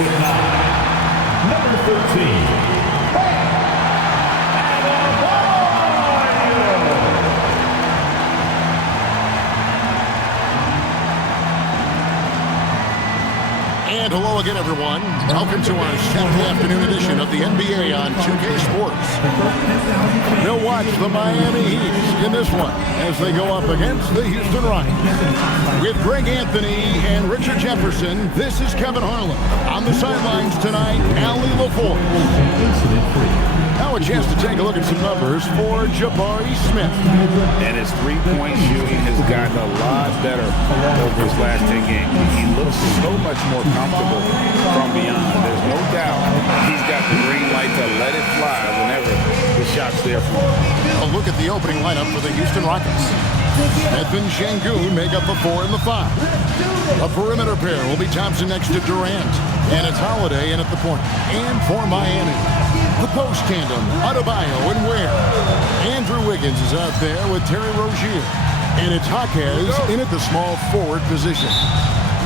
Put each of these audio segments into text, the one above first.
Number 13. And hello again, everyone. Welcome to our Saturday afternoon edition of the NBA on 2K Sports. They'll watch the Miami Heat in this one as they go up against the Houston Rockets. With Greg Anthony and Richard Jefferson, this is Kevin Harlan. On the sidelines tonight, Allie LaForce. Now a chance to take a look at some numbers for Jabari Smith. And his three-point shooting has gotten a lot better over his last 10 games. He looks so much more comfortable from beyond. There's no doubt he's got the green light to let it fly whenever the shot's there for him. A look at the opening lineup for the Houston Rockets. Smith and Şengün make up the 4 and the 5. A perimeter pair will be Thompson next to Durant. And it's Holiday in at the point. And for Miami, the post tandem, Adebayo and Ware. Andrew Wiggins is out there with Terry Rozier. And it's Jaquez in at the small forward position.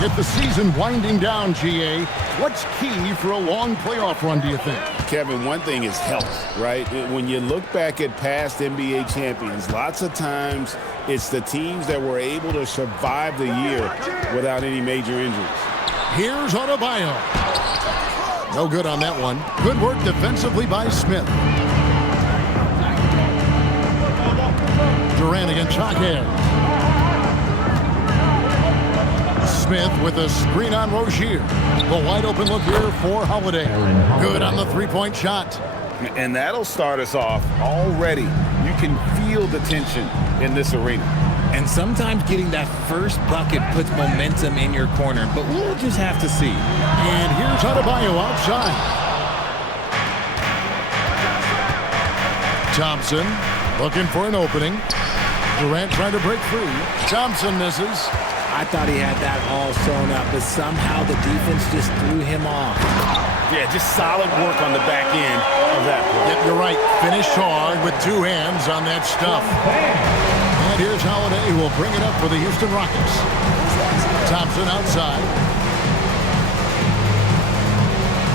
With the season winding down, GA, what's key for a long playoff run, do you think? Kevin, one thing is health, right? When you look back at past NBA champions, lots of times it's the teams that were able to survive the year without any major injuries. Here's Adebayo. No good on that one. Good work defensively by Smith. Durant against Jaquez. Smith with a screen on Rozier. The wide open look here for Holiday. Good on the three-point shot. And that'll start us off already. You can feel the tension in this arena. And sometimes getting that first bucket puts momentum in your corner, but we'll just have to see. And here's Adebayo outside. Thompson looking for an opening. Durant trying to break free. Thompson misses. I thought he had that all sewn up, but somehow the defense just threw him off. Yeah, just solid work on the back end of that play. Yep, you're right. Finished hard with two hands on that stuff. And here's Holiday, who will bring it up for the Houston Rockets. Thompson outside.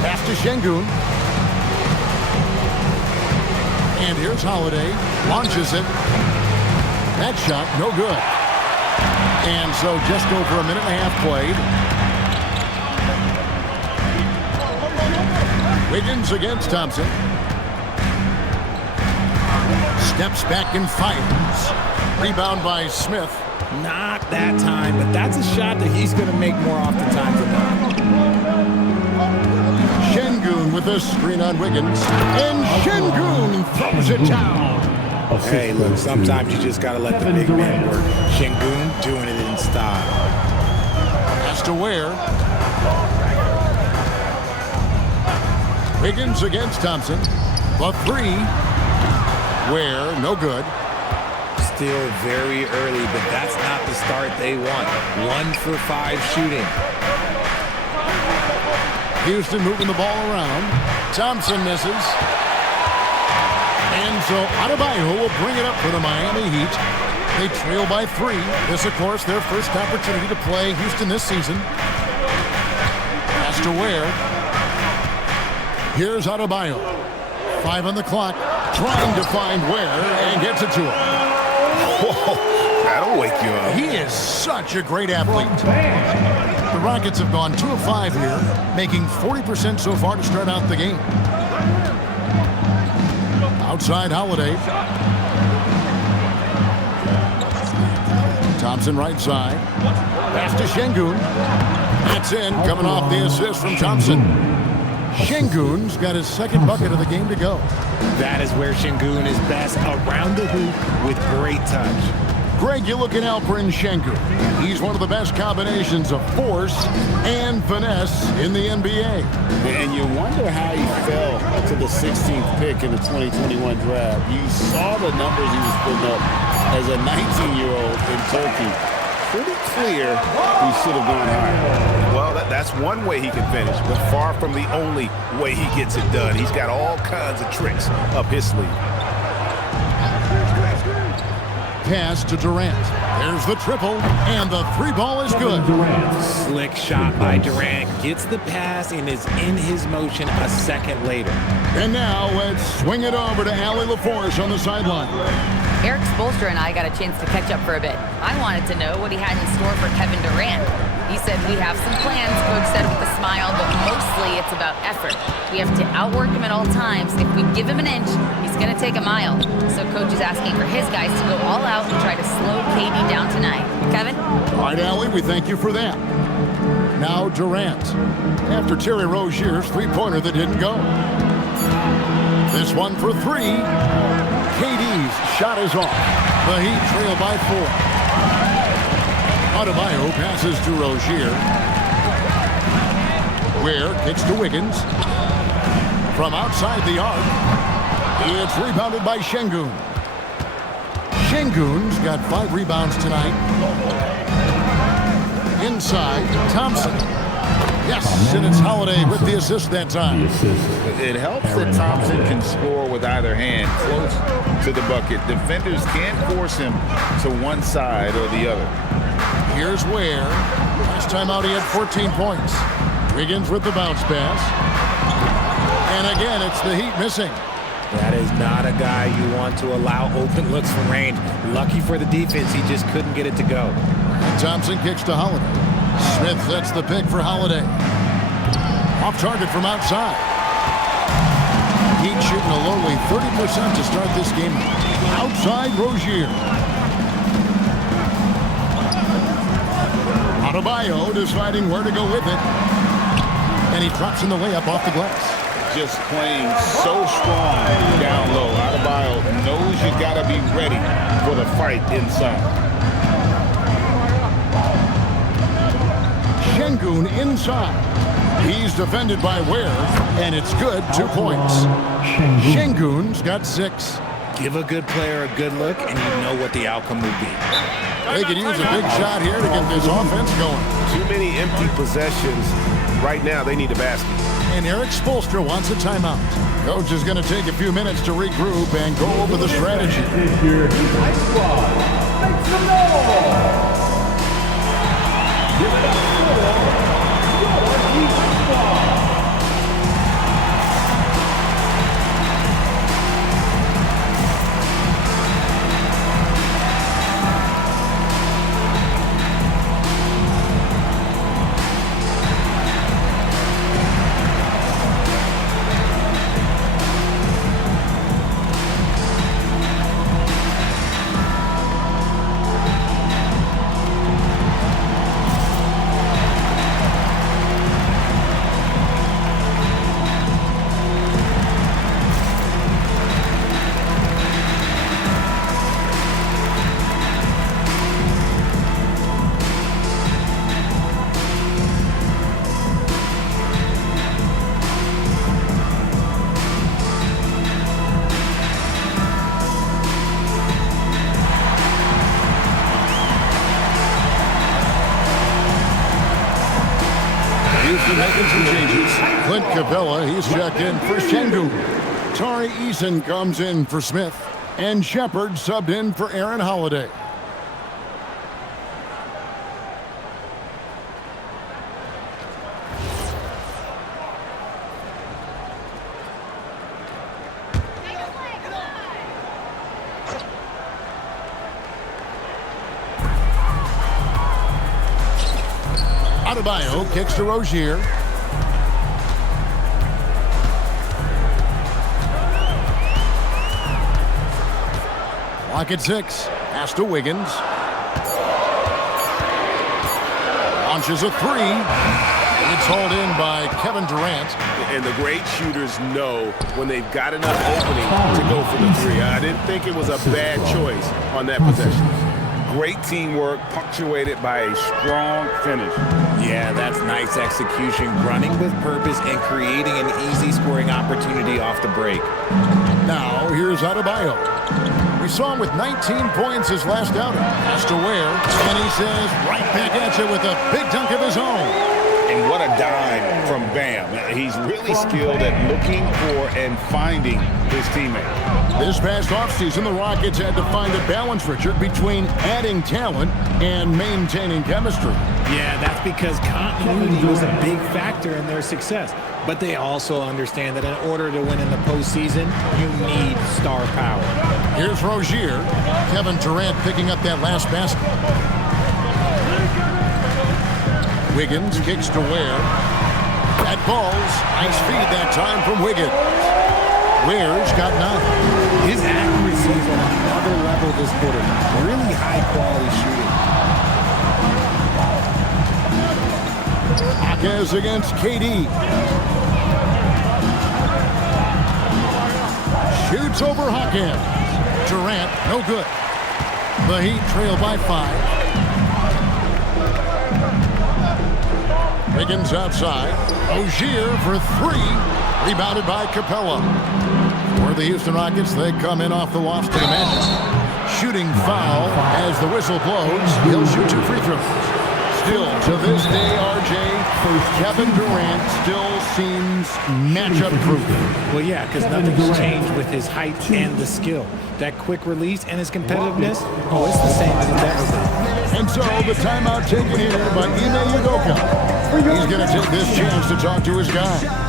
Pass to Şengün. And here's Holiday. Launches it. That shot, no good. And so just over a minute and a half played. Wiggins against Thompson. Steps back and fires. Rebound by Smith. Not that time, but that's a shot that he's going to make more oftentimes than not. Şengün with a screen on Wiggins. And Şengün throws it down. Hey, look, sometimes you just got to let the big man work. Şengün doing it in style. Has to Ware. Wiggins against Thompson. The three. Ware, no good. Still very early, but that's not the start they want. 1 for 5 shooting. Houston moving the ball around. Thompson misses. And so Adebayo will bring it up for the Miami Heat. They trail by 3. This, of course, their first opportunity to play Houston this season. Has to Ware. Here's Adebayo. 5 on the clock. Trying to find Ware and gets it to him. Whoa, that'll wake you up. He is such a great athlete. The Rockets have gone 2 of 5 here, making 40% so far to start out the game. Outside Holiday. Thompson right side. Pass to Şengün. That's in, coming off the assist from Thompson. Şengün's got his second bucket of the game to go. That is where Şengün is best, around the hoop with great touch. Greg, you looking out for Şengün. He's one of the best combinations of force and finesse in the NBA. And you wonder how he fell to the 16th pick in the 2021 draft. You saw the numbers he was putting up as a 19-year-old in Turkey. Pretty clear he should have gone higher. Well, that's one way he can finish, but far from the only way he gets it done. He's got all kinds of tricks up his sleeve. pass to Durant. There's the triple, and the three ball is good. Slick shot by Durant. Gets the pass and is in his motion a second later. And now let's swing it over to Allie LaForce on the sideline. Eric Spoelstra and I got a chance to catch up for a bit. I wanted to know what he had in store for Kevin Durant. He said, we have some plans, Coach said with a smile, but mostly it's about effort. We have to outwork him at all times. If we give him an inch, he's going to take a mile. So Coach is asking for his guys to go all out and try to slow KD down tonight. Kevin? All right, Allie, we thank you for that. Now Durant. After Terry Rozier's three-pointer that didn't go. This one for three. KD's shot is off. The Heat trail by 4. Adebayo passes to Rozier. Ware kicks to Wiggins. From outside the arc, it's rebounded by Şengün. Şengün's got 5 rebounds tonight. Inside, Thompson. Yes, and it's Holiday with the assist that time. It helps that Thompson can score with either hand close to the bucket. Defenders can't force him to one side or the other. Here's Ware. Last time out he had 14 points. Wiggins with the bounce pass. And again, it's the Heat missing. That is not a guy you want to allow open looks from range. Lucky for the defense, he just couldn't get it to go. And Thompson kicks to Holiday. Smith sets the pick for Holiday. Off target from outside. Heat shooting a lowly 30% to start this game. Outside Rozier. Adebayo deciding where to go with it. And he drops in the layup off the glass. Just playing so strong down low. Adebayo knows you got to be ready for the fight inside. Şengün inside. He's defended by Ware, and it's good. 2 points. Şengün's got 6. Give a good player a good look, and you know what the outcome will be. They could use a big shot here to get this offense going. Too many empty possessions. Right now, they need a basket. And Eric Spoelstra wants a timeout. Coach is going to take a few minutes to regroup and go over the strategy. This year, Heat squad, make some noise! Give it up for your Heat squad! Making some changes. Clint Capella, he's checked in for Şengün. Tari Eason comes in for Smith. And Shepard subbed in for Aaron Holiday. Adebayo kicks to Rozier. Clock at 6. Pass to Wiggins. Launches a 3. It's hauled in by Kevin Durant. And the great shooters know when they've got enough opening to go for the 3. I didn't think it was a bad choice on that possession. Great teamwork, punctuated by a strong finish. Yeah, that's nice execution, running with purpose and creating an easy scoring opportunity off the break. Now, here's Adebayo. We saw him with 19 points his last outing. Pass to Ware, and he says right back at you with a big dunk of his own. And what a dime from Bam. He's really skilled at looking for and finding his teammate. This past offseason, the Rockets had to find a balance, Richard, between adding talent and maintaining chemistry. Yeah, that's because continuity was a big factor in their success. But they also understand that in order to win in the postseason, you need star power. Here's Rozier. Kevin Durant picking up that last basket. Wiggins kicks to Ware. That ball's nice feed that time from Wiggins. Ware's got 9. His accuracy is on another level this quarter. Really high-quality shooting. Hawkins against KD. Shoots over Hawkins. Durant, no good. The Heat trail by 5. Wiggins outside. Rozier for 3. Rebounded by Capella. For the Houston Rockets, they come in off the loss to the Magic. Shooting foul as the whistle blows. He'll shoot 2 free throws. Still, to this day, RJ, Kevin Durant still seems matchup-proof. Well, yeah, because nothing's changed with his height and the skill. That quick release and his competitiveness, it's the same as it's ever been. And so, the timeout taken here by Ime Udoka. He's going to take this chance to talk to his guy.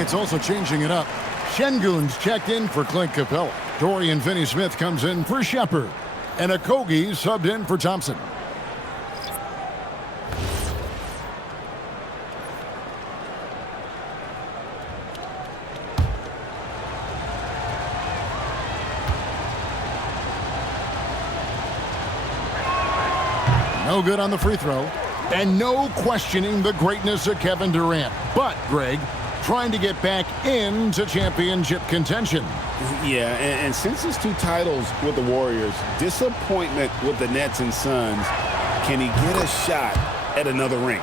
It's also changing it up. Şengün's checked in for Clint Capella. Dorian Finney-Smith comes in for Shepard. And Okogie subbed in for Thompson. No good on the free throw. And no questioning the greatness of Kevin Durant. But, Greg, trying to get back into championship contention. Yeah, and since his 2 titles with the Warriors, disappointment with the Nets and Suns, can he get a shot at another ring?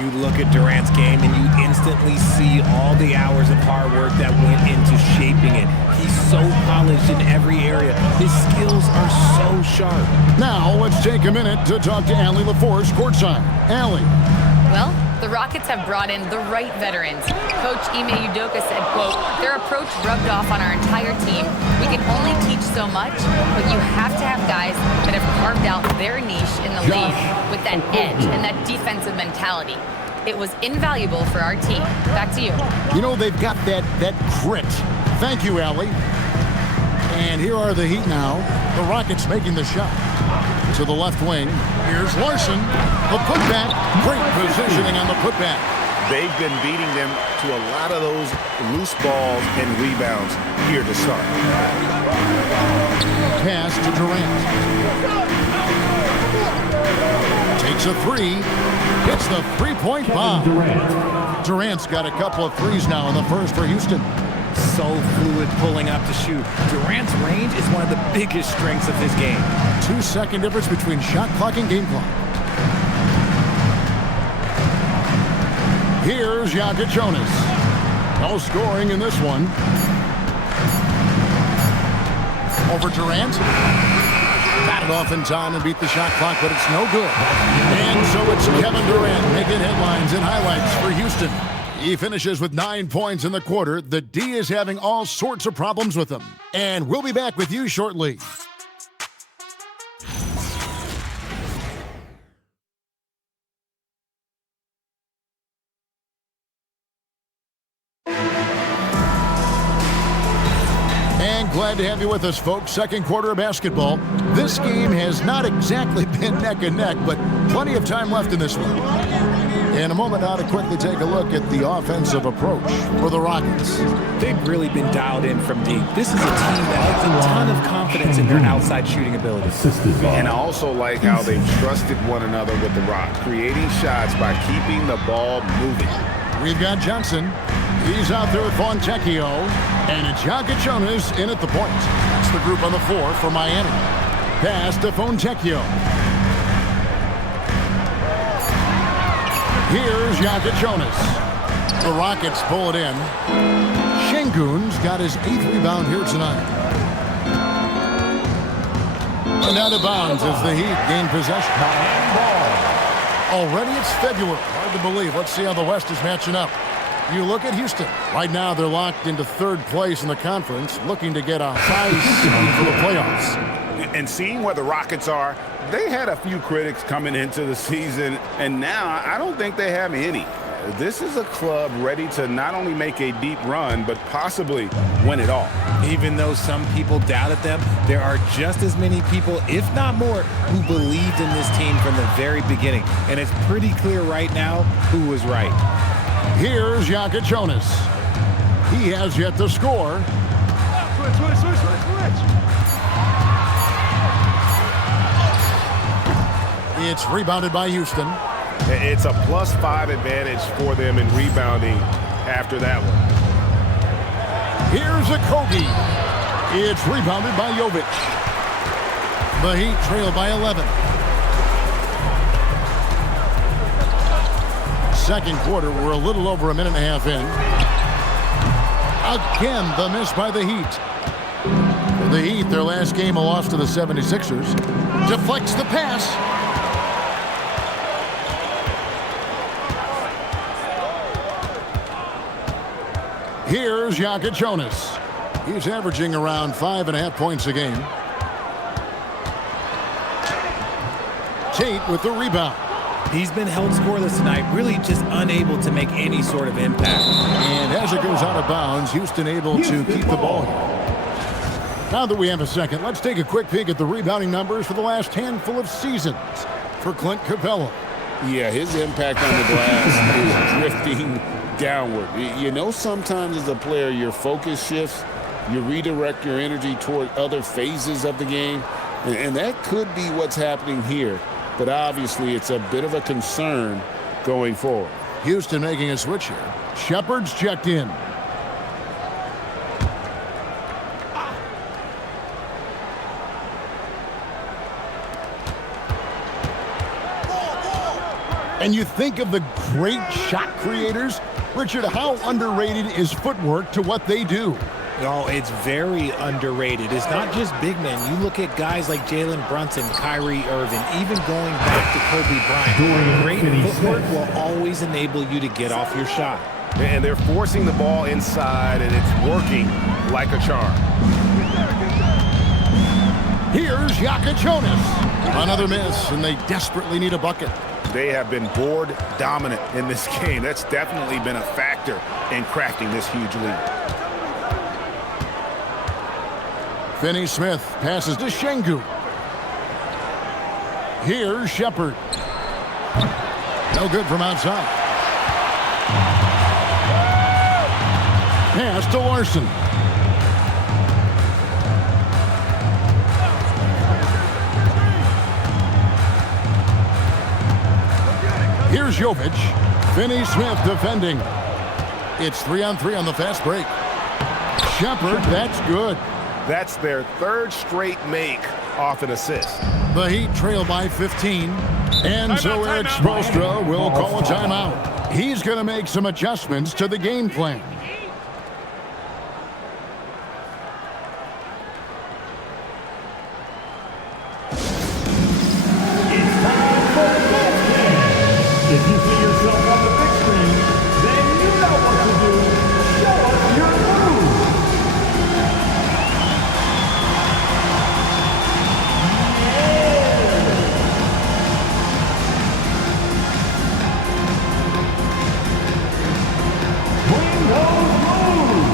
You look at Durant's game and you instantly see all the hours of hard work that went into shaping it. He's so polished in every area. His skills are so sharp. Now let's take a minute to talk to Allie LaForce courtside. Allie. Well, the Rockets have brought in the right veterans. Coach Ime Udoka said, quote, their approach rubbed off on our entire team. We can only teach so much, but you have to have guys that have carved out their niche in the league with that edge and that defensive mentality. It was invaluable for our team. Back to you. You know, they've got that grit. Thank you, Allie. And here are the Heat now. The Rockets making the shot. To the left wing. Here's Larson. The putback. Great positioning on the putback. They've been beating them to a lot of those loose balls and rebounds here to start. Pass to Durant. Takes a 3. Hits the three-point bomb. Durant's got a couple of threes now in the first for Houston. So fluid pulling up to shoot. Durant's range is one of the biggest strengths of his game. 2-second difference between shot clock and game clock. Here's Jokic Jonas. No scoring in this one. Over Durant. Got it off in time and beat the shot clock, but it's no good. And so it's Kevin Durant making headlines and highlights for Houston. He finishes with 9 points in the quarter. The D is having all sorts of problems with him. And we'll be back with you shortly. Glad to have you with us, folks. Second quarter of basketball. This game has not exactly been neck and neck, but plenty of time left in this one. In a moment now to quickly take a look at the offensive approach for the Rockets. They've really been dialed in from deep. This is a team that has a ton of confidence in their outside shooting ability. And I also like how they've trusted one another with the rock, creating shots by keeping the ball moving. We've got Johnson. He's out there with Fontecchio. And it's Jonas in at the point. It's the group on the floor for Miami. Pass to Fontecchio. Here's Jonas. The Rockets pull it in. Şengün's got his 8th rebound here tonight. And out of bounds as the Heat gain possession. Already it's February. Hard to believe. Let's see how the West is matching up. You look at Houston. Right now, they're locked into 3rd place in the conference, looking to get a high seed for the playoffs. And seeing where the Rockets are, they had a few critics coming into the season, and now I don't think they have any. This is a club ready to not only make a deep run, but possibly win it all. Even though some people doubted them, there are just as many people, if not more, who believed in this team from the very beginning. And it's pretty clear right now who was right. Here's Jonas. He has yet to score. It's rebounded by Houston. It's a +5 advantage for them in rebounding after that one. Here's Kogi. It's rebounded by Jovic. The Heat trail by 11. Second quarter, we're a little over a minute and a half in. Again, the miss by the Heat. The Heat, their last game, a loss to the 76ers. Deflects the pass. Here's Jonas. He's averaging around 5.5 points a game. Tate with the rebound. He's been held scoreless tonight, really just unable to make any sort of impact. And as it goes out of bounds, Houston able to keep the ball here. Now that we have a second, let's take a quick peek at the rebounding numbers for the last handful of seasons for Clint Capella. Yeah, his impact on the glass is drifting downward. You know, sometimes as a player, your focus shifts. You redirect your energy toward other phases of the game. And that could be what's happening here. But obviously, it's a bit of a concern going forward. Houston making a switch here. Shepard's checked in. And you think of the great shot creators. Richard, how underrated is footwork to what they do? Oh, it's very underrated. It's not just big men. You look at guys like Jalen Brunson, Kyrie Irving, even going back to Kobe Bryant. Great footwork will always enable you to get off your shot. And they're forcing the ball inside, and it's working like a charm. Here's Jonas. Another miss, and they desperately need a bucket. They have been board dominant in this game. That's definitely been a factor in crafting this huge lead. Finney-Smith passes to Şengün. Here's Shepard. No good from outside. Pass to Larson. Here's Jovic. Finney-Smith defending. It's 3-on-3 on the fast break. Shepard, that's good. That's their 3rd straight make off an assist. The Heat trail by 15. And so Eric Spoelstra will call a timeout. He's going to make some adjustments to the game plan. It's time for the ball game. If you see yourself on the big screen, then you know what to do. Show us your move. Bring those moves.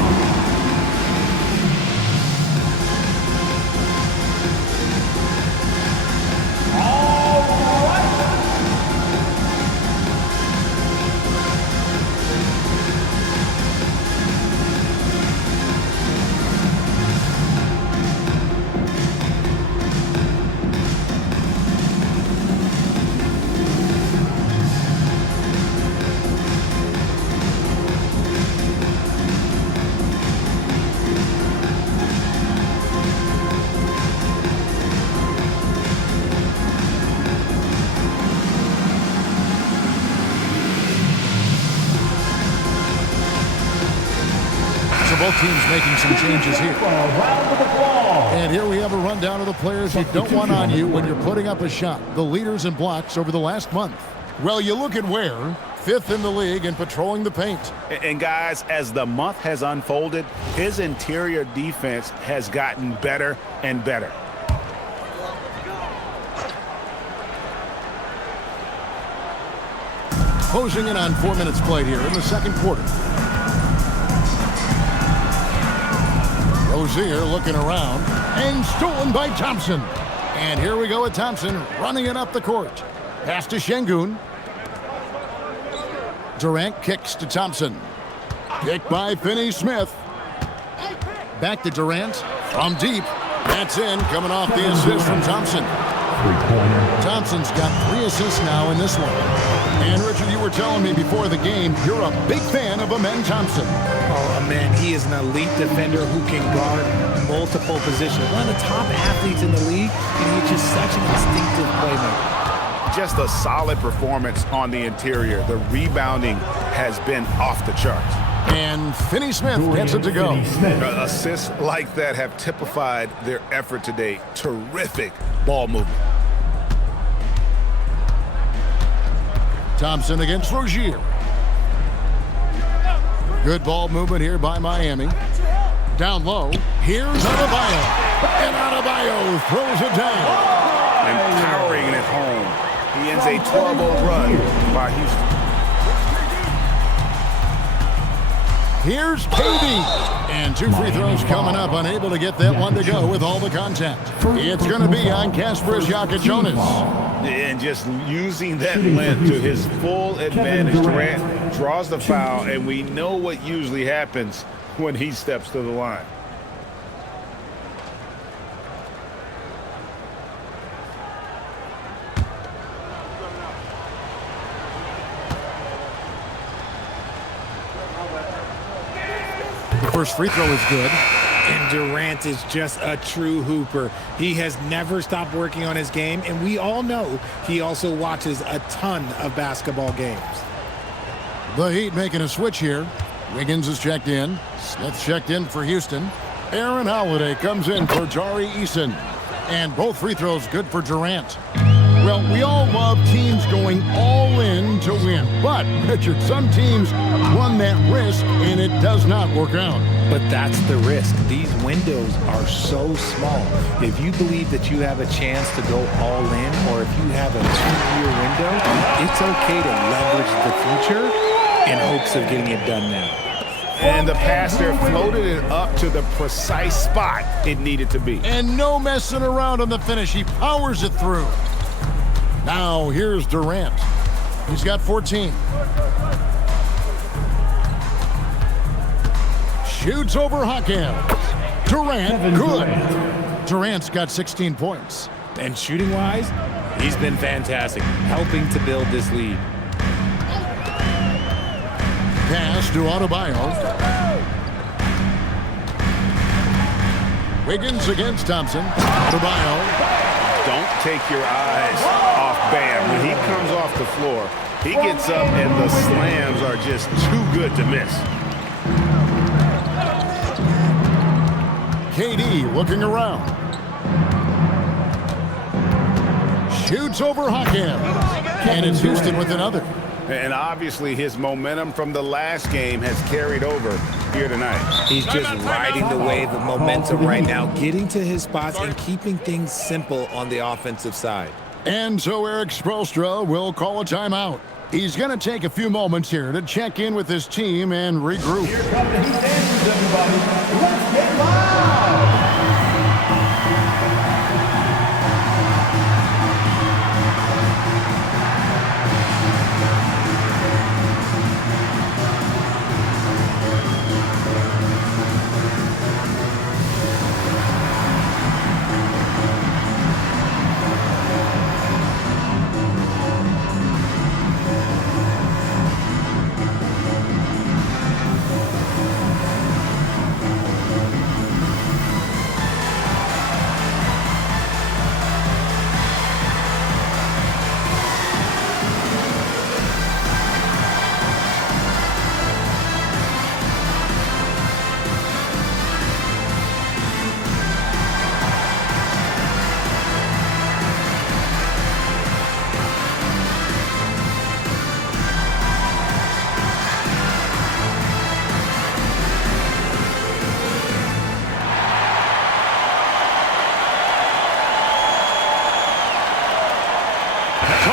Both teams making some changes here. Round of applause. And here we have a rundown of the players you don't want on you when you're putting up a shot. The leaders in blocks over the last month. Well, you look at Ware, 5th in the league in patrolling the paint. And guys, as the month has unfolded, his interior defense has gotten better and better. Closing in on 4 minutes played here in the second quarter. Rozier looking around and stolen by Thompson. And here we go with Thompson running it up the court. Pass to Şengün. Durant kicks to Thompson. Kick by Finney-Smith. Back to Durant from deep. That's in, coming off the assist from Thompson. Three-pointer. Thompson's got 3 assists now in this one. And Richard, you were telling me before the game, you're a big fan of Amen Thompson. Oh, man, he is an elite defender who can guard multiple positions. One of the top athletes in the league, and he's just such an instinctive playmaker. Just a solid performance on the interior. The rebounding has been off the charts. And Finney-Smith gets it to go. Assists like that have typified their effort today. Terrific ball movement. Thompson against Rozier. Good ball movement here by Miami. Down low. Here's Adebayo. And Adebayo throws it down. And powering it home. He ends a 12-0 run by Houston. Here's KD. And 2 free throws coming up. Unable to get that one to go with all the contact. It's going to be on Kasparas Jakubowicz. And just using that length to his full advantage. Durant draws the foul, and we know what usually happens when he steps to the line. The first free throw is good. And Durant is just a true hooper. He has never stopped working on his game, and we all know he also watches a ton of basketball games. The Heat making a switch here. Wiggins is checked in. Smith checked in for Houston. Aaron Holiday comes in for Tari Eason. And both free throws good for Durant. Well, we all love teams going all in to win. But, Richard, some teams run that risk, and it does not work out. But that's the risk. These windows are so small. If you believe that you have a chance to go all in, or if you have a 2-year window, it's okay to leverage the future in hopes of getting it done now. And the pass there floated it up to the precise spot it needed to be. And no messing around on the finish. He powers it through. Now, here's Durant. He's got 14. Shoots over Hawkins. Durant, good. Durant's got 16 points. And shooting-wise, he's been fantastic, helping to build this lead. Pass to Adebayo. Wiggins against Thompson. Adebayo. Don't take your eyes off Bam. When he comes off the floor, he gets up and the slams are just too good to miss. KD looking around. Shoots over Hawkins. And it's Houston with another. And obviously his momentum from the last game has carried over here tonight. He's just riding the wave of momentum right now, getting to his spots and keeping things simple on the offensive side. And so Eric Spoelstra will call a timeout. He's going to take a few moments here to check in with his team and regroup. Here come the Heat Andrews, everybody. Let's get loud.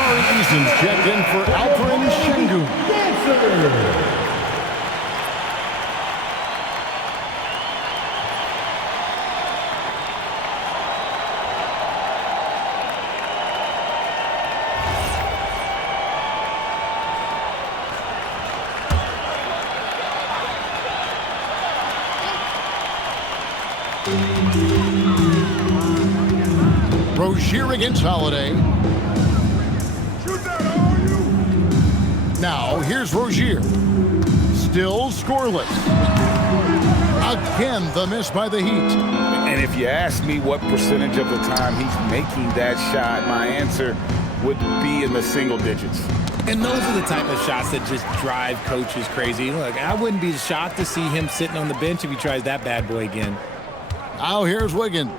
Tari Eason's checked in for Alperen Şengün. Rozier against Holiday. Now, here's Rozier. Still scoreless. Again, the miss by the Heat. And if you ask me what percentage of the time he's making that shot, my answer would be in the single digits. And those are the type of shots that just drive coaches crazy. Look, I wouldn't be shocked to see him sitting on the bench if he tries that bad boy again. Now here's Wiggins.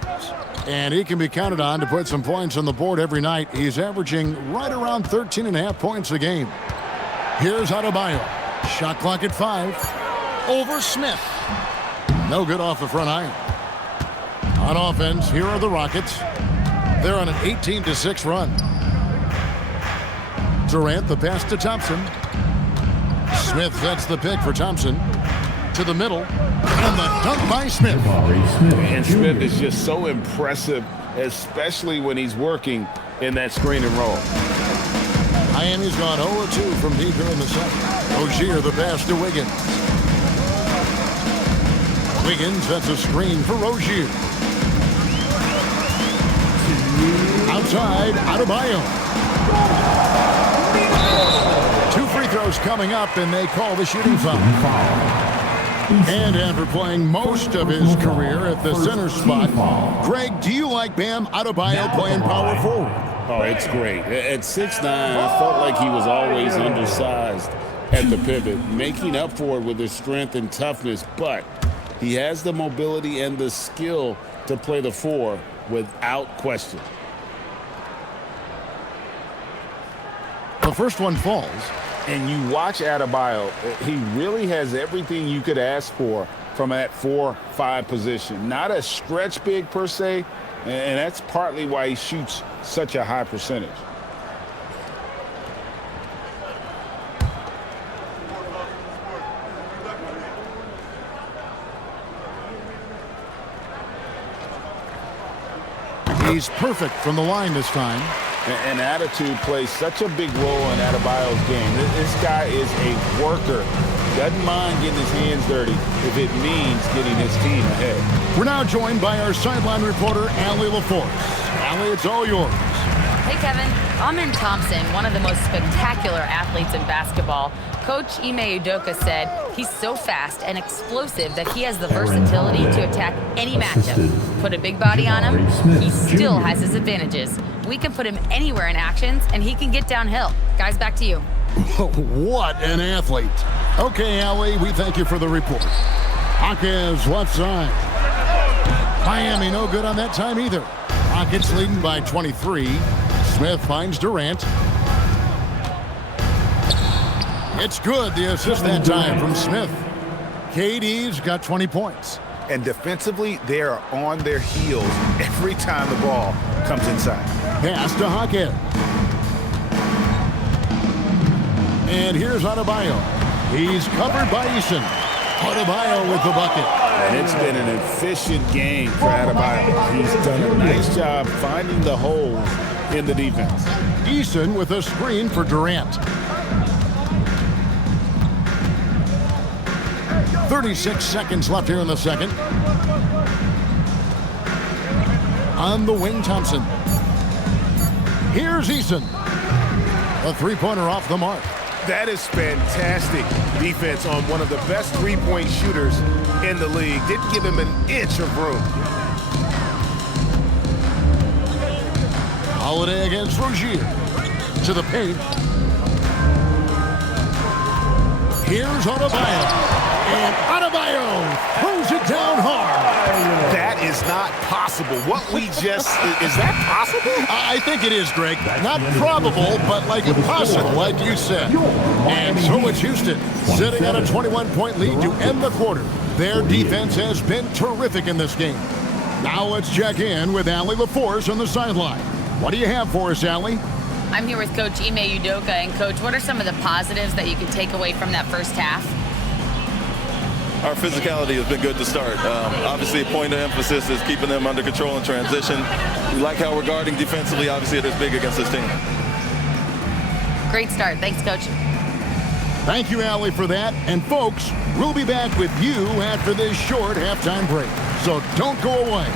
And he can be counted on to put some points on the board every night. He's averaging right around 13.5 points a game. Here's Adebayo. Shot clock at 5. Over Smith. No good off the front iron. On offense, here are the Rockets. They're on an 18-6 run. Durant, the pass to Thompson. Smith sets the pick for Thompson. To the middle. And the dunk by Smith. And Smith is just so impressive, especially when he's working in that screen and roll. Miami's gone 0-2 from deep here in the second. Rozier, the pass to Wiggins. Wiggins sets a screen for Rozier. Outside, Adebayo. 2 free throws coming up, and they call the shooting foul. And after playing most of his career at the center spot, Greg, do you like Bam Adebayo playing power forward? Oh, it's great. At 6'9", I felt like he was always undersized at the pivot, making up for it with his strength and toughness, but he has the mobility and the skill to play the 4 without question. The first one falls. And you watch Adebayo, he really has everything you could ask for from that 4-5 position. Not a stretch big per se, and that's partly why he shoots such a high percentage. He's perfect from the line this time. And attitude plays such a big role in Adebayo's game. This guy is a worker. Doesn't mind getting his hands dirty if it means getting his team ahead. We're now joined by our sideline reporter, Allie LaForce. Allie, it's all yours. Hey, Kevin. Amen Thompson, one of the most spectacular athletes in basketball. Coach Ime Udoka said he's so fast and explosive that he has the versatility to attack any matchup. Put a big body on him, he still has his advantages. We can put him anywhere in actions, and he can get downhill. Guys, back to you. What an athlete. Okay, Allie, we thank you for the report. Hawkins left side. Miami no good on that time either. Rockets leading by 23. Smith finds Durant. It's good, the assist that time from Smith. KD's got 20 points. And defensively, they are on their heels every time the ball comes inside. Pass to Hawkins. And here's Adebayo. He's covered by Eason. Adebayo with the bucket. And it's been an efficient game for Adebayo. He's done a nice job finding the holes in the defense. Eason with a screen for Durant. 36 seconds left here in the second. On the wing, Thompson. Here's Eason. A three-pointer off the mark. That is fantastic defense on one of the best three-point shooters in the league. Didn't give him an inch of room. Holiday against Rozier. To the paint. Here's Adebayo. And Adebayo throws it down hard. That is not possible. What we just, is that possible? I think it is, Greg. Not probable, but like impossible, like you said. And so it's Houston, sitting at a 21-point lead to end the quarter. Their defense has been terrific in this game. Now let's check in with Allie LaForce on the sideline. What do you have for us, Allie? I'm here with Coach Ime Udoka. And, Coach, what are some of the positives that you can take away from that first half? Our physicality has been good to start. Obviously, a point of emphasis is keeping them under control in transition. We like how we're guarding defensively. Obviously, it is big against this team. Great start. Thanks, Coach. Thank you, Allie, for that. And, folks, we'll be back with you after this short halftime break. So don't go away.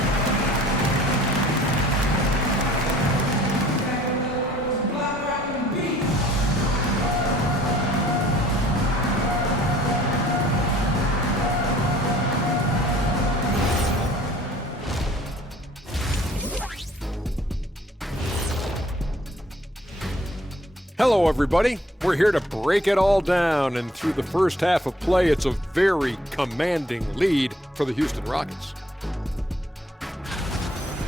Hello, everybody. We're here to break it all down, and through the first half of play, it's a very commanding lead for the Houston Rockets.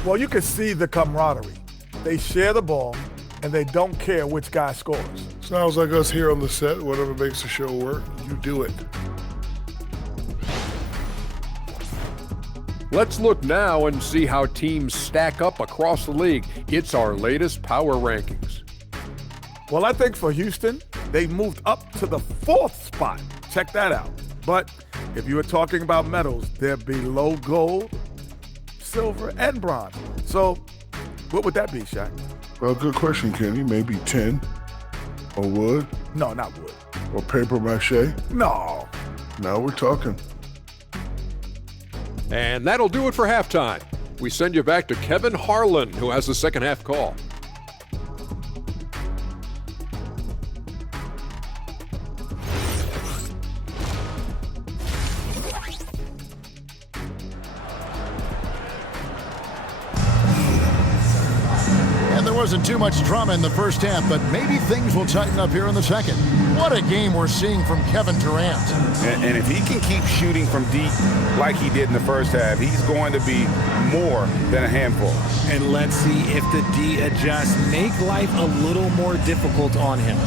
Well, you can see the camaraderie. They share the ball, and they don't care which guy scores. Sounds like us here on the set. Whatever makes the show work, you do it. Let's look now and see how teams stack up across the league. It's our latest power rankings. Well, I think for Houston, they moved up to the 4th spot. Check that out. But if you were talking about medals, they're below gold, silver, and bronze. So what would that be, Shaq? Well, good question, Kenny. Maybe 10. Or wood? No, not wood. Or paper mache? No. Now we're talking. And that'll do it for halftime. We send you back to Kevin Harlan, who has the second half call. Wasn't too much drama in the first half, but maybe things will tighten up here in the second. What a game we're seeing from Kevin Durant. And if he can keep shooting from deep like he did in the first half, he's going to be more than a handful. And let's see if the D adjusts, make life a little more difficult on him.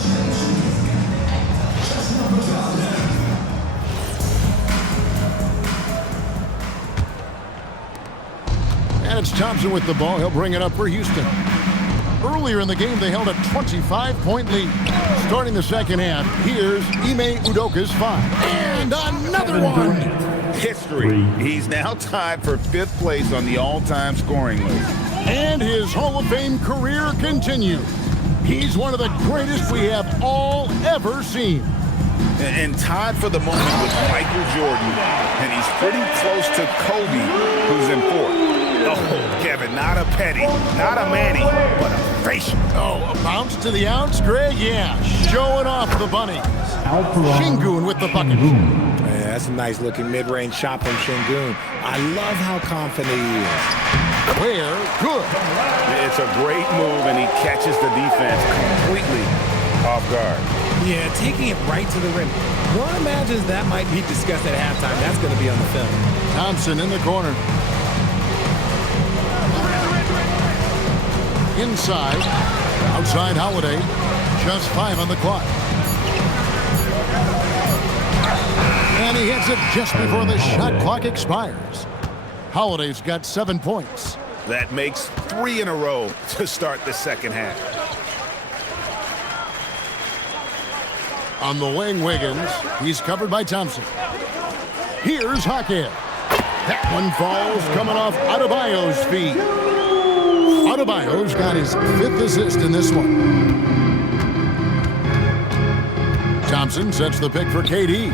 And it's Thompson with the ball. He'll bring it up for Houston. Earlier in the game, they held a 25-point lead. Starting the second half, here's Ime Udoka's 5. And another one! History. He's now tied for 5th place on the all-time scoring list. And his Hall of Fame career continues. He's one of the greatest we have all ever seen. And tied for the moment with Michael Jordan. And he's pretty close to Kobe, who's in 4th. Oh, Kevin, not a petty, not a Manny, but a facial. Oh, a bounce to the ounce, Greg? Yeah, showing off the bunny. Şengün with the bucket. Yeah, that's a nice-looking mid-range shot from Şengün. I love how confident he is. Where? Good. It's a great move, and he catches the defense completely off guard. Yeah, taking it right to the rim. One imagines that might be discussed at halftime. That's going to be on the film. Thompson in the corner. Inside, outside Holiday, just 5 on the clock. And he hits it just before the shot clock expires. Holiday's got 7 points. That makes 3 in a row to start the second half. On the wing, Wiggins. He's covered by Thompson. Here's Hackett. That one falls coming off Adebayo's feet. Adebayo's got his 5th assist in this one. Thompson sets the pick for KD.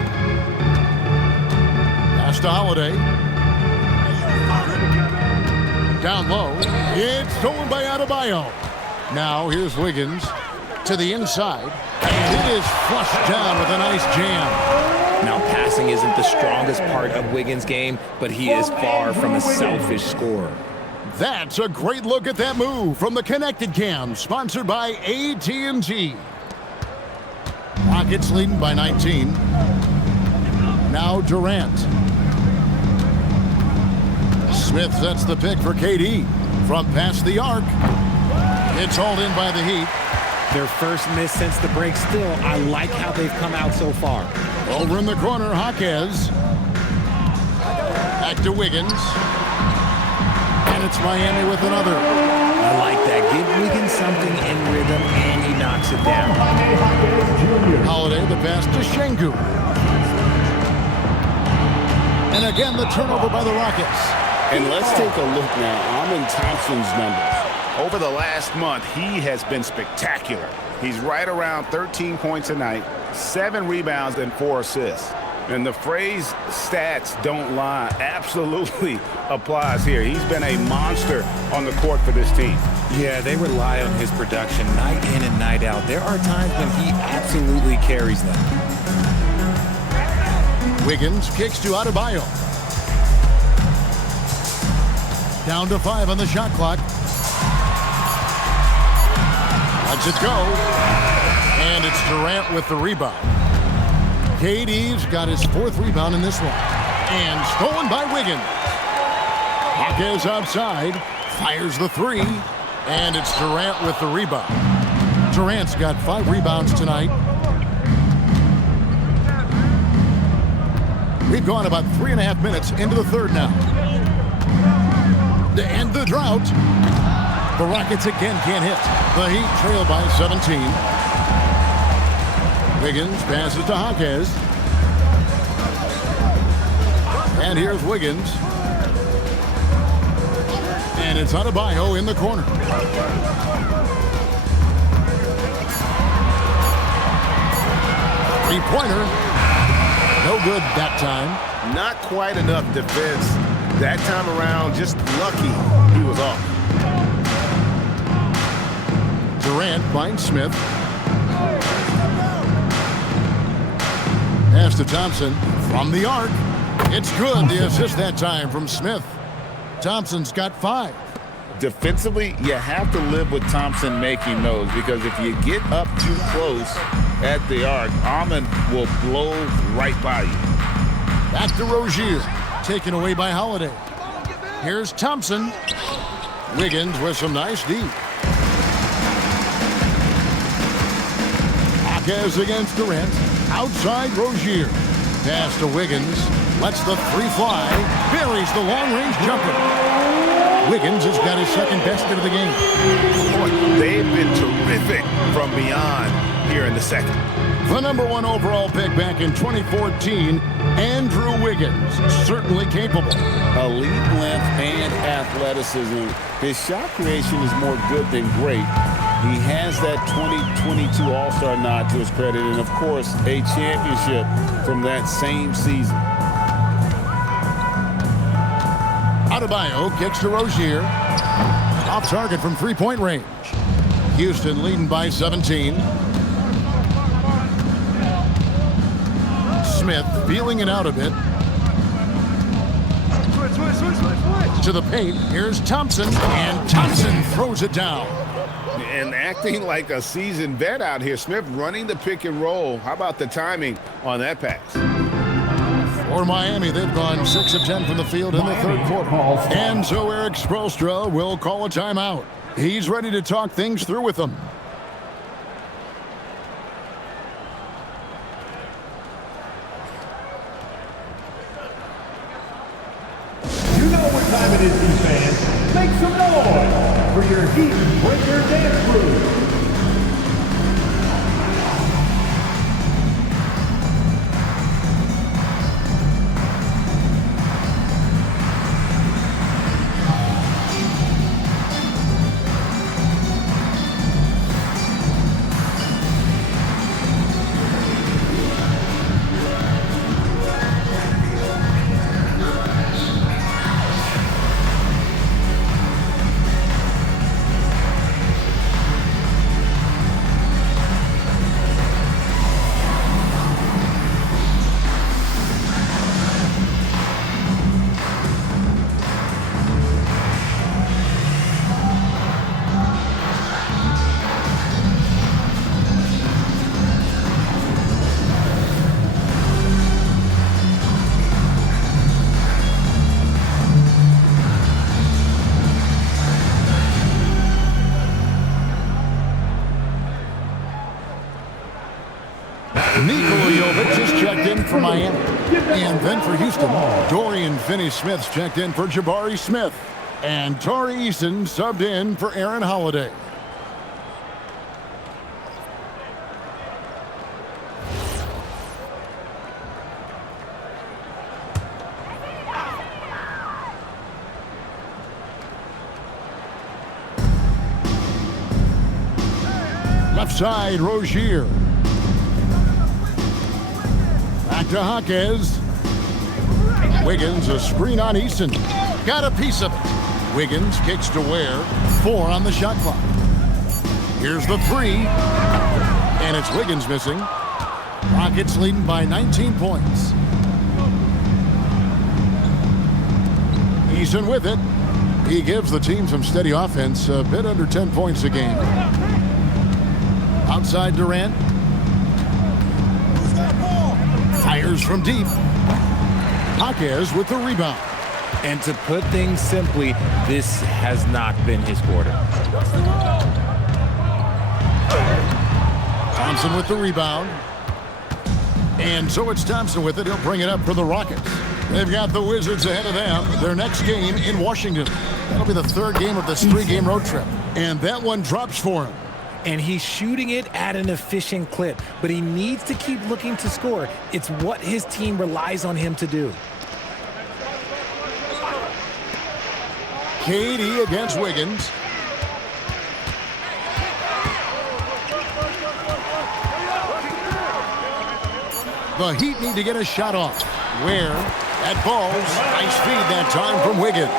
Pass to Holiday. Down low. It's stolen by Adebayo. Now here's Wiggins to the inside. And it is flushed down with a nice jam. Now, passing isn't the strongest part of Wiggins' game, but he is far from a selfish scorer. That's a great look at that move from the Connected Cam, sponsored by AT&T. Rockets leading by 19. Now Durant. Smith sets the pick for KD. From past the arc. It's hauled in by the Heat. Their first miss since the break. Still, I like how they've come out so far. Over in the corner, Jaquez. Back to Wiggins. And And it's Miami with another. I like that. Give Wiggins something in rhythm, and he knocks it down. Holiday, the pass to Şengün. And again, the turnover by the Rockets. And let's take a look now. Amen Thompson's numbers. Over the last month, he has been spectacular. He's right around 13 points a night, 7 rebounds, and 4 assists. And the phrase stats don't lie absolutely applies here. He's been a monster on the court for this team. Yeah, they rely on his production night in and night out. There are times when he absolutely carries them. Wiggins kicks to Adebayo. Down to 5 on the shot clock. Lets it go. And it's Durant with the rebound. KD's got his 4th rebound in this one. And stolen by Wiggins. Hawkins outside. Fires the 3. And it's Durant with the rebound. Durant's got 5 rebounds tonight. We've gone about 3.5 minutes into the third now. To end the drought, the Rockets again can't hit. The Heat trail by 17. Wiggins passes to Hawkins. And here's Wiggins. And it's Adebayo in the corner. Three-pointer. No good that time. Not quite enough defense that time around. Just lucky he was off. Durant finds Smith. Pass to Thompson from the arc. It's good. The assist that time from Smith. Thompson's got 5. Defensively, you have to live with Thompson making those, because if you get up too close at the arc, Amen will blow right by you. Back to Rozier. Taken away by Holiday. Here's Thompson. Wiggins with some nice D. Hawkins against Durant. Outside Rozier. Pass to Wiggins. Lets the 3 fly. Buries the long-range jumper. Wiggins has got his 2nd basket of the game. Boy, they've been terrific from beyond here in the second. The number 1 overall pick back in 2014, Andrew Wiggins, certainly capable. Elite length and athleticism. His shot creation is more good than great. He has that 2022 All-Star nod to his credit, and of course, a championship from that same season. Adebayo kicks to Rozier. Off target from 3-point range. Houston leading by 17. Smith feeling it out a bit. To the paint. Here's Thompson. And Thompson throws it down. And acting like a seasoned vet out here. Smith running the pick and roll. How about the timing on that pass? For Miami, they've gone 6 of 10 from the field in the third quarter. And so Eric Spoelstra will call a timeout. He's ready to talk things through with them. You know what time it is, these fans. Make some noise for your Heat Breaker Dance Crew. For Miami. And then for Houston, Dorian Finney-Smith's checked in for Jabari Smith. And Tori Eason subbed in for Aaron Holiday. Left side, Rozier. Back to Jaquez. Wiggins, a screen on Eason. Got a piece of it. Wiggins kicks to Ware. 4 on the shot clock. Here's the 3. And it's Wiggins missing. Rockets leading by 19 points. Eason with it. He gives the team some steady offense, a bit under 10 points a game. Outside Durant. Fires from deep. Jaquez with the rebound. And to put things simply, this has not been his quarter. Thompson with the rebound. And so it's Thompson with it. He'll bring it up for the Rockets. They've got the Wizards ahead of them. Their next game in Washington. That'll be the 3rd game of this 3-game road trip. And that one drops for him. And he's shooting it at an efficient clip, but he needs to keep looking to score. It's what his team relies on him to do. KD against Wiggins. The Heat need to get a shot off. Where? At balls. Nice feed that time from Wiggins.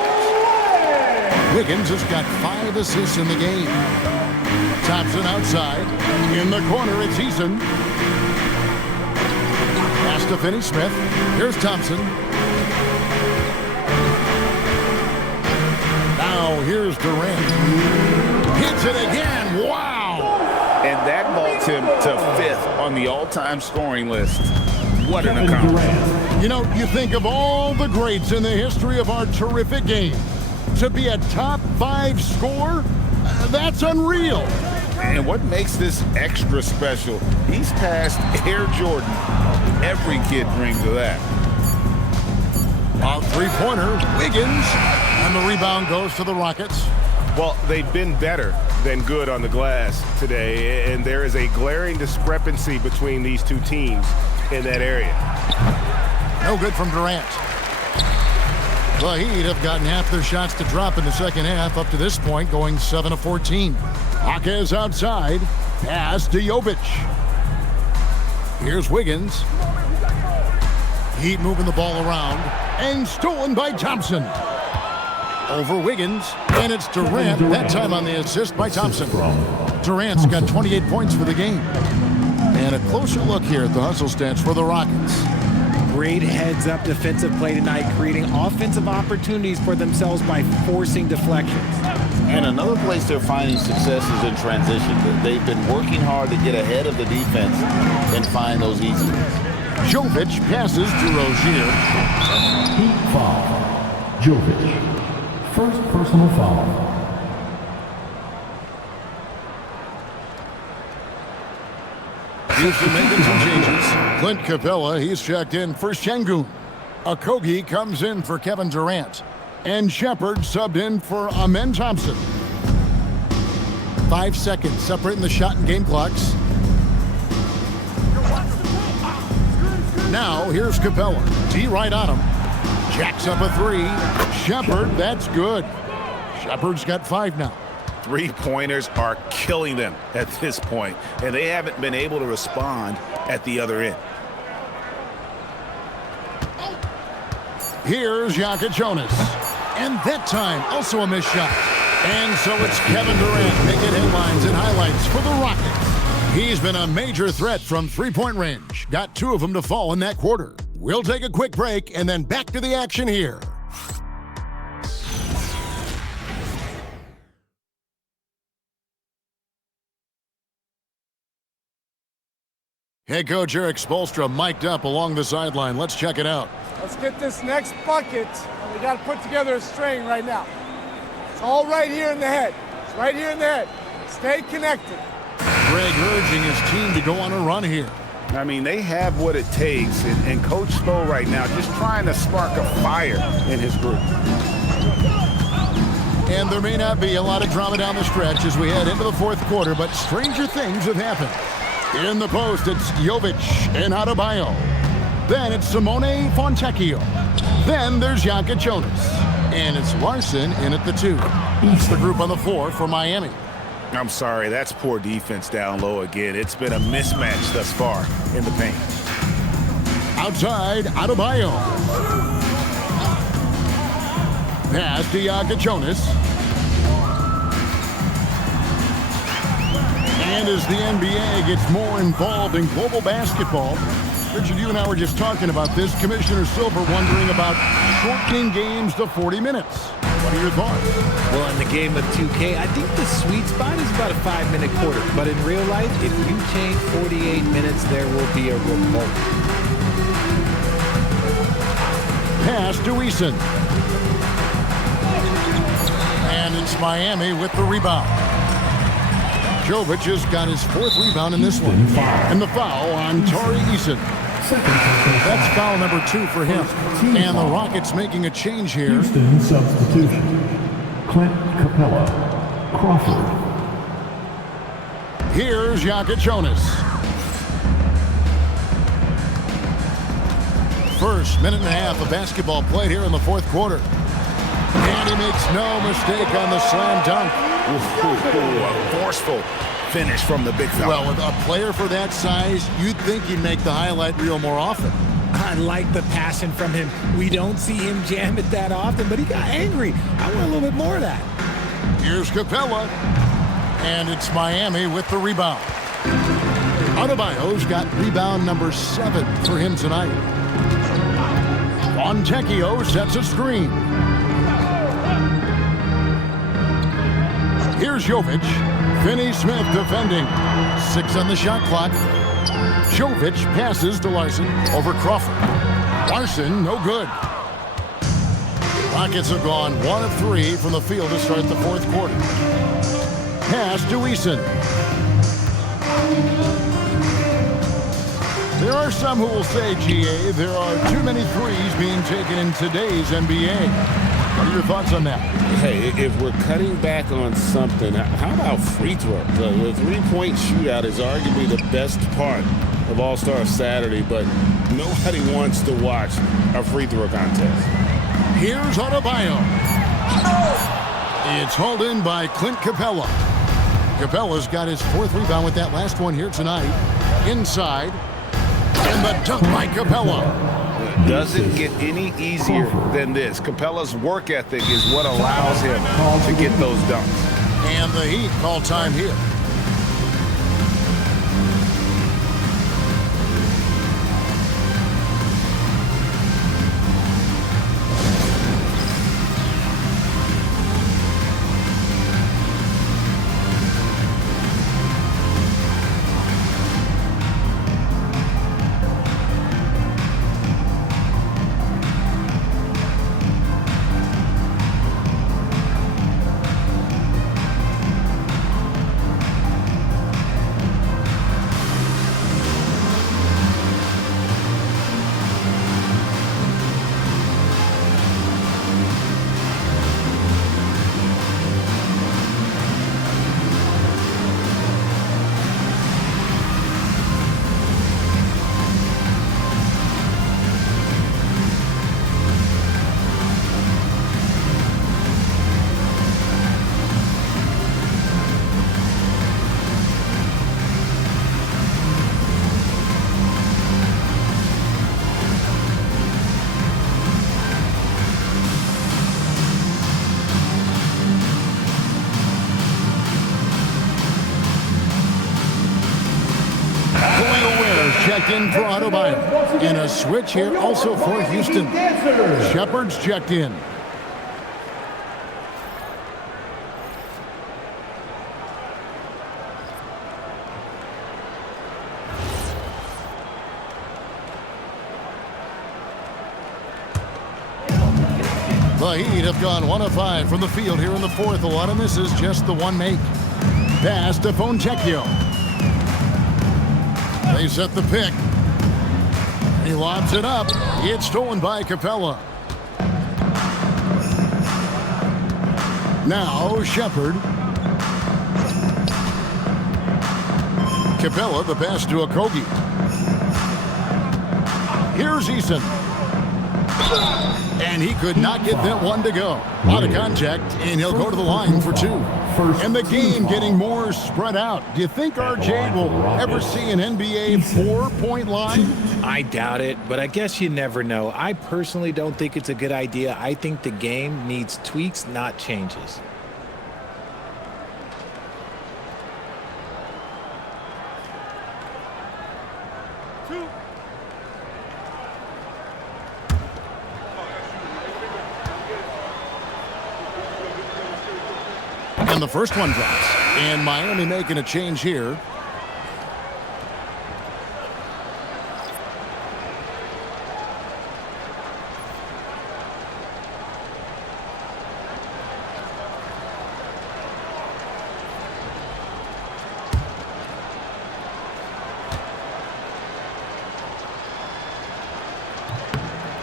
Wiggins has got 5 assists in the game. Thompson outside. In the corner, it's Eason. Pass to Finney-Smith. Here's Thompson. Now here's Durant. Hits it again. Wow! And that vaults him to 5th on the all-time scoring list. What an accomplishment. You know, you think of all the greats in the history of our terrific game. To be a top 5 scorer, that's unreal. And what makes this extra special, he's passed Air Jordan. Every kid dreams of that. A 3-pointer, Wiggins, and the rebound goes to the Rockets. Well, they've been better than good on the glass today, and there is a glaring discrepancy between these two teams in that area. No good from Durant. The Heat have gotten half their shots to drop in the second half up to this point, going 7 of 14. Jaquez outside. Pass to Jovic. Here's Wiggins. Heat moving the ball around. And stolen by Thompson. Over Wiggins. And it's Durant, that time on the assist by Thompson. Durant's got 28 points for the game. And a closer look here at the hustle stats for the Rockets. Great heads-up defensive play tonight, creating offensive opportunities for themselves by forcing deflections. And another place they're finding success is in transition. They've been working hard to get ahead of the defense and find those easy ones. Jovic passes to Rozier. Heat foul. Jovic. First personal foul. Houston making some changes. Clint Capella, he's checked in for Şengün. Okogie comes in for Kevin Durant. And Shepard subbed in for Amen Thompson. 5 seconds separating the shot and game clocks. Now here's Capella. D right on him. Jacks up a 3. Shepard, that's good. Shepard's got 5 now. 3-pointers are killing them at this point, and they haven't been able to respond at the other end. Here's Jonas. And that time, also a missed shot. And so it's Kevin Durant making headlines and highlights for the Rockets. He's been a major threat from 3-point range. Got 2 of them to fall in that quarter. We'll take a quick break and then back to the action here. Head coach Eric Spoelstra mic'd up along the sideline. Let's check it out. Let's get this next bucket. We got to put together a string right now. It's all right here in the head. It's right here in the head. Stay connected. Greg urging his team to go on a run here. I mean, they have what it takes, and Coach Spo right now just trying to spark a fire in his group. And there may not be a lot of drama down the stretch as we head into the fourth quarter, but stranger things have happened. In the post, it's Jovic and Adebayo. Then it's Simone Fontecchio. Then there's Jaka Jonas. And it's Larson in at the 2. It's the group on the floor for Miami. I'm sorry, that's poor defense down low again. It's been a mismatch thus far in the paint. Outside, Adebayo. Pass to Jaka Jonas. And as the NBA gets more involved in global basketball, Richard, you and I were just talking about this. Commissioner Silver wondering about shortening games to 40 minutes. What are your thoughts? Well, in the game of 2K, I think the sweet spot is about a 5-minute quarter. But in real life, if you change 48 minutes, there will be a revolt. Pass to Eason. And it's Miami with the rebound. Jovic has got his 4th rebound in this one. And the foul on Tari Eason. That's foul number 2 for him. And the Rockets making a change here. Houston substitution. Clint Capella. Crawford. Here's Jaka Jonas. First minute and a half of basketball played here in the fourth quarter. And he makes no mistake on the slam dunk. A forceful finish from the big fella. Well, with a player for that size, you'd think he'd make the highlight reel more often. I like the passion from him. We don't see him jam it that often, but he got angry. I want a little bit more of that. Here's Capella. And it's Miami with the rebound. Adebayo's got rebound number 7 for him tonight. Fontecchio sets a screen. Here's Jovic. Finney Smith defending. 6 on the shot clock. Jovic passes to Larson over Crawford. Larson, no good. Rockets have gone 1 of 3 from the field to start the fourth quarter. Pass to Eason. There are some who will say, GA, there are too many threes being taken in today's NBA. What are your thoughts on that? Hey, if we're cutting back on something, how about free throw? The three-point shootout is arguably the best part of All-Star Saturday, but nobody wants to watch a free throw contest. Here's Adebayo. It's hauled in by Clint Capella. Capella's got his 4th rebound with that last one here tonight. Inside. And the dunk by Capella. It doesn't get any easier than this. Capella's work ethic is what allows him to get those dunks. And the Heat call time here. Checked in for Adebayo. And a switch here also for Houston. Shepard's checked in. The Heat have gone 1 of 5 from the field here in the fourth. A lot of misses, just the one make. Pass to Fontecchio. They set the pick. He lobs it up. It's stolen by Capella. Now Shepard. Capella, the pass to Okogie. Here's Eason. And he could not get that one to go. Out of contact, and he'll go to the line for 2. And the game getting more spread out. Do you think RJ will ever see an NBA 4-point line? I doubt it, but I guess you never know. I personally don't think it's a good idea. I think the game needs tweaks, not changes. And the first one drops. And Miami making a change here.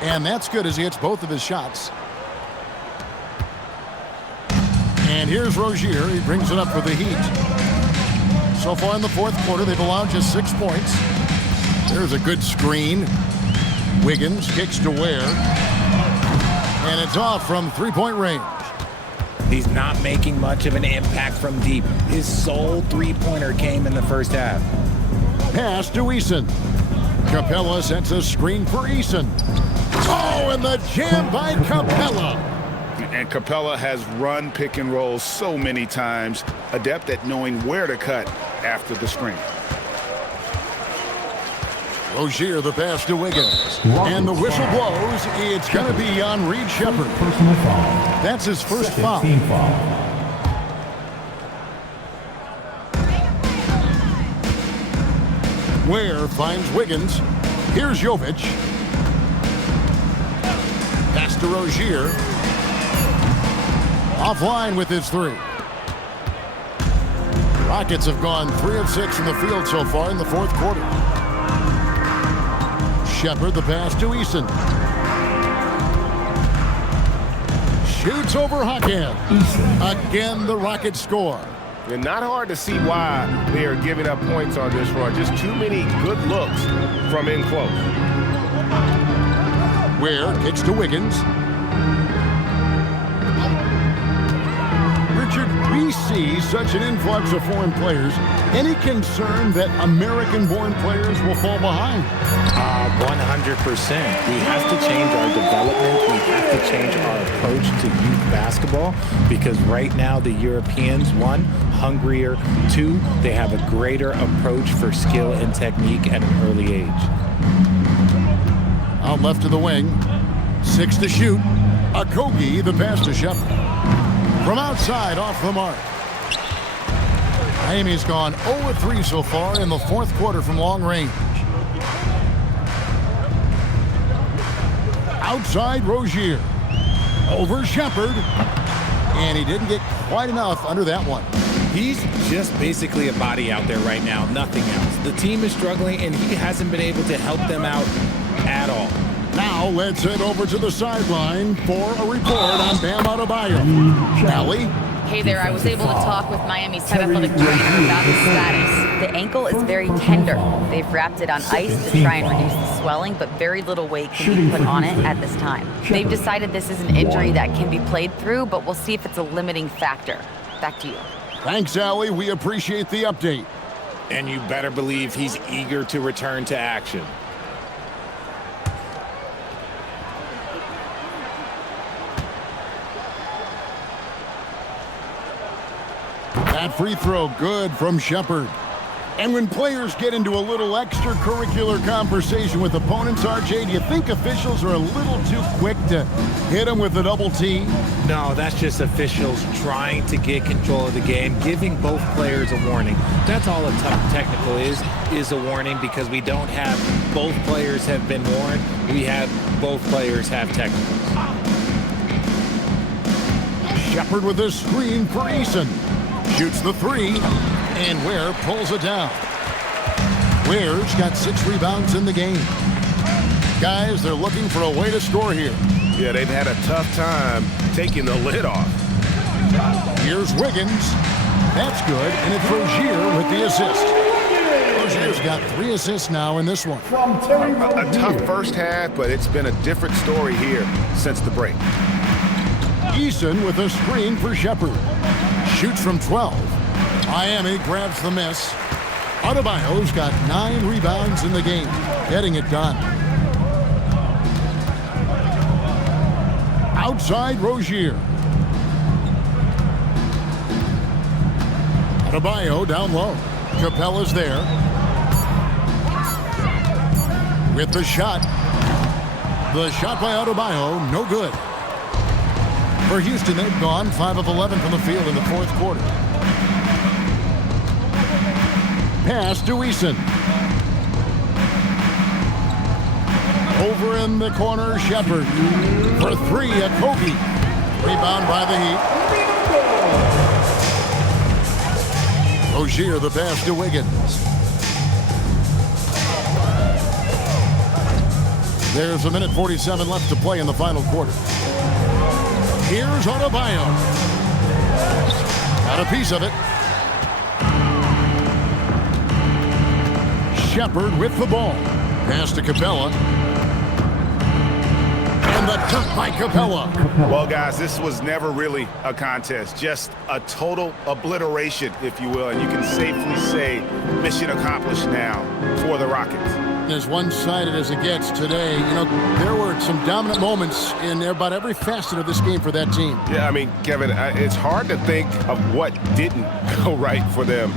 And that's good as he hits both of his shots. And here's Rozier. He brings it up for the Heat. So far in the fourth quarter, they've allowed just 6 points. There's a good screen. Wiggins kicks to Ware. And it's off from three-point range. He's not making much of an impact from deep. His sole three-pointer came in the first half. Pass to Eason. Capella sets a screen for Eason. Oh, and the jam by Capella. And Capella has run pick and roll so many times, adept at knowing where to cut after the screen. Rozier, the pass to Wiggins. And the whistle blows. It's going to be on Reed Shepard. That's his first foul. Ware finds Wiggins. Here's Jovic. Pass to Rozier. Offline with his 3. Rockets have gone 3 of 6 in the field so far in the fourth quarter. Shepard, the pass to Eason. Shoots over Hakan. Again, the Rockets score. And not hard to see why they are giving up points on this run. Just too many good looks from in close. Ware kicks to Wiggins. We see such an influx of foreign players. Any concern that American-born players will fall behind? 100%. We have to change our development. We have to change our approach to youth basketball because right now the Europeans, 1, hungrier, 2, they have a greater approach for skill and technique at an early age. Out left to the wing. 6 to shoot. Okogie, the pass to Shepard. From outside, off the mark. Miami's gone 0-3 so far in the fourth quarter from long range. Outside, Rozier. Over Shepard. And he didn't get quite enough under that one. He's just basically a body out there right now, nothing else. The team is struggling, and he hasn't been able to help them out at all. Now let's head over to the sideline for a report on Bam Adebayo. Allie? Hey there, I was able to talk with Miami's head athletic trainer about his status. The ankle is very tender. They've wrapped it on ice to try and reduce the swelling, but very little weight can be put on it at this time. They've decided this is an injury that can be played through, but we'll see if it's a limiting factor. Back to you. Thanks, Allie. We appreciate the update. And you better believe he's eager to return to action. That free throw good from Shepard. And when players get into a little extracurricular conversation with opponents, RJ, do you think officials are a little too quick to hit them with a double T? No, that's just officials trying to get control of the game, giving both players a warning. That's all a tough technical is a warning because we don't have both players have been warned. We have both players have technicals. Shepard with a screen for Eason. Shoots the 3, and Ware pulls it down. Ware's got 6 rebounds in the game. Guys, they're looking for a way to score here. Yeah, they've had a tough time taking the lid off. Here's Wiggins. That's good, and it's Rozier with the assist. Rozier's got 3 assists now in this one. A tough first half, but it's been a different story here since the break. Eason with a screen for Shepherd. Shoots from 12. Miami grabs the miss. Adebayo's got 9 rebounds in the game, getting it done. Outside Rozier. Adebayo down low. Capella's there. With the shot. The shot by Adebayo, no good. For Houston, they've gone 5 of 11 from the field in the fourth quarter. Pass to Eason. Over in the corner, Shepherd. For 3 at Kobe. Rebound by the Heat. Rozier the pass to Wiggins. There's 1:47 left to play in the final quarter. Here's Adebayo. Got a piece of it. Shepherd with the ball. Pass to Capella. And the dunk by Capella. Well, guys, this was never really a contest. Just a total obliteration, if you will. And you can safely say mission accomplished now for the Rockets. As one-sided as it gets today, you know, there were some dominant moments in about every facet of this game for that team. Yeah, I mean, Kevin, it's hard to think of what didn't go right for them.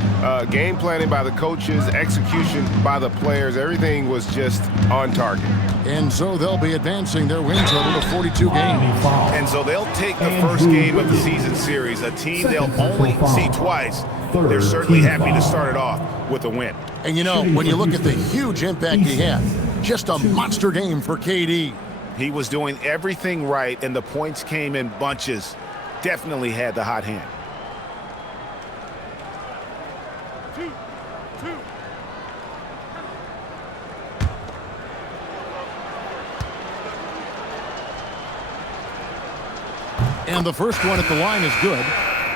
Game planning by the coaches, execution by the players, everything was just on target. And so they'll be advancing their win total to 42 games. And so they'll take the first game of the season series, a team they'll only see twice. They're certainly happy to start it off with a win. And, you know, when you look at the huge impact he had, just a monster game for KD. He was doing everything right, and the points came in bunches. Definitely had the hot hand. And the first one at the line is good.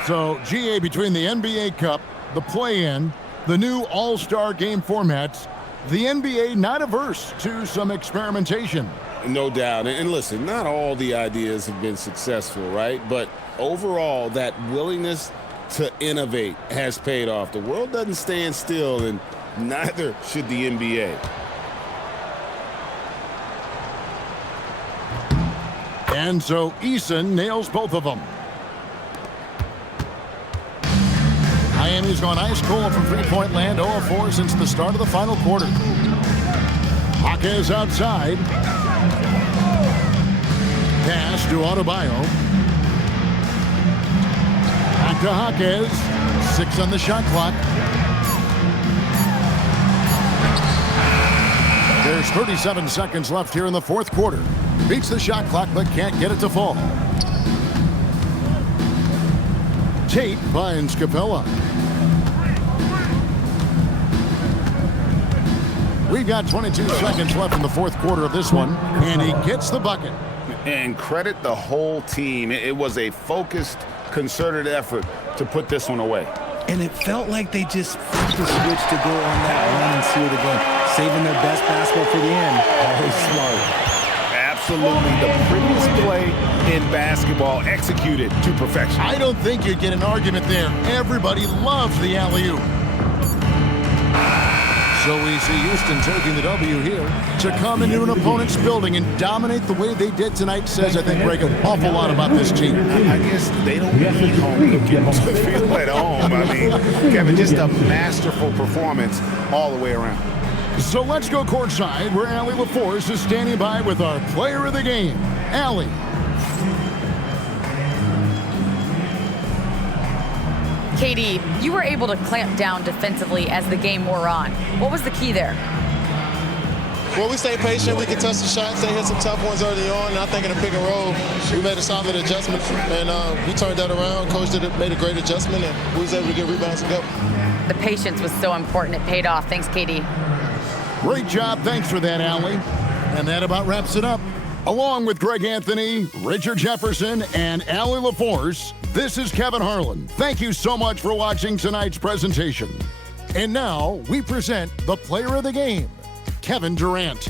So, GA, between the NBA Cup, the play-in, the new All-Star game formats, the NBA not averse to some experimentation. No doubt. And listen, not all the ideas have been successful, right? But overall, that willingness to innovate has paid off. The world doesn't stand still, and neither should the NBA. And so Eason nails both of them. Miami's gone ice cold from three-point land, 0-4 since the start of the final quarter. Jaquez outside. Pass to Adebayo. Back to Jaquez. 6 on the shot clock. There's 37 seconds left here in the fourth quarter. Beats the shot clock, but can't get it to fall. Tate finds Capella. We've got 22 seconds left in the fourth quarter of this one, and he gets the bucket. And credit the whole team. It was a focused, concerted effort to put this one away. And it felt like they just flipped the switch to go on that run and seal the game. Saving their best basketball for the end. Always smart. Absolutely the prettiest play in basketball, executed to perfection. I don't think you'd get an argument there. Everybody loves the alley-oop. So we see Houston taking the W here. To come into an opponent's building and dominate the way they did tonight says, I think, Greg, an awful lot about this team. I guess they don't need home cooking to feel at home. I mean, Kevin, just a masterful performance all the way around. So let's go courtside, where Allie LaForce is standing by with our player of the game, Allie. KD, you were able to clamp down defensively as the game wore on. What was the key there? Well, we stayed patient. We could touch the shots. They hit some tough ones early on, and I think in the pick and roll, we made a solid adjustment, and we turned that around. Coach made a great adjustment, and we was able to get rebounds and go. The patience was so important. It paid off. Thanks, KD. Great job. Thanks for that, Allie. And that about wraps it up. Along with Greg Anthony, Richard Jefferson, and Allie LaForce, This is Kevin Harlan. Thank you so much for watching tonight's presentation. And now we present the player of the game, Kevin Durant.